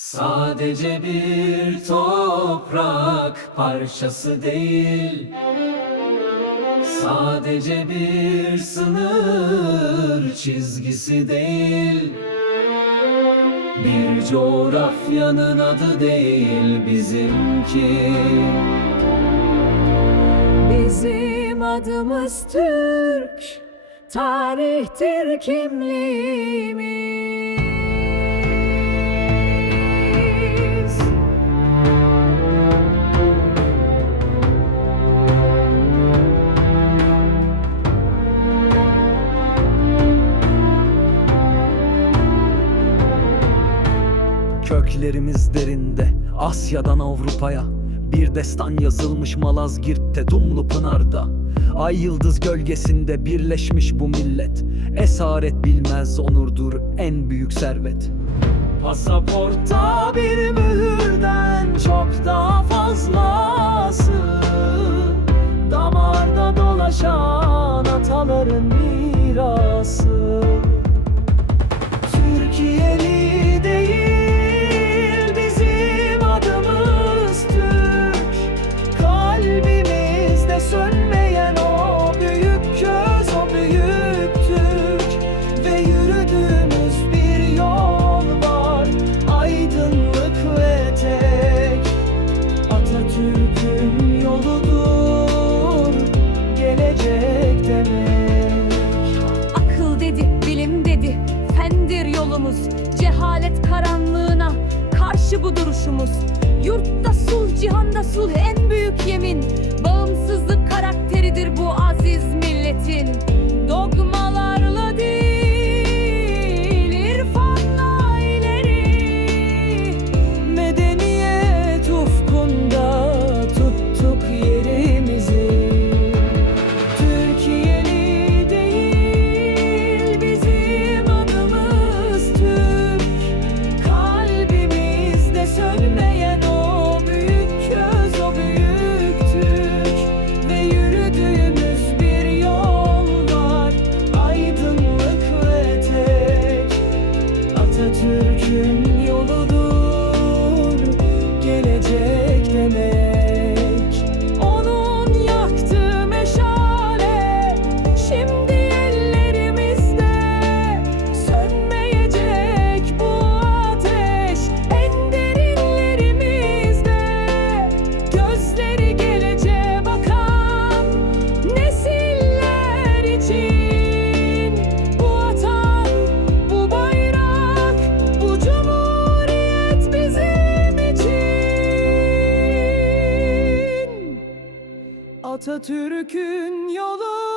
Sadece bir toprak parçası değil. Sadece bir sınır çizgisi değil. Bir coğrafyanın adı değil bizimki. Bizim adımız Türk, tarihtir kimliğimiz. Köklerimiz derinde Asya'dan Avrupa'ya. Bir destan yazılmış Malazgirt'te Dumlu Pınar'da. Ay yıldız gölgesinde birleşmiş bu millet. Esaret bilmez onurdur en büyük servet. Pasaportta bir mühürden çok daha fazlası yolumuz. Cehalet karanlığına karşı bu duruşumuz. Yurtta sulh, cihanda sulh en büyük yemin. Atatürk'ün yolunda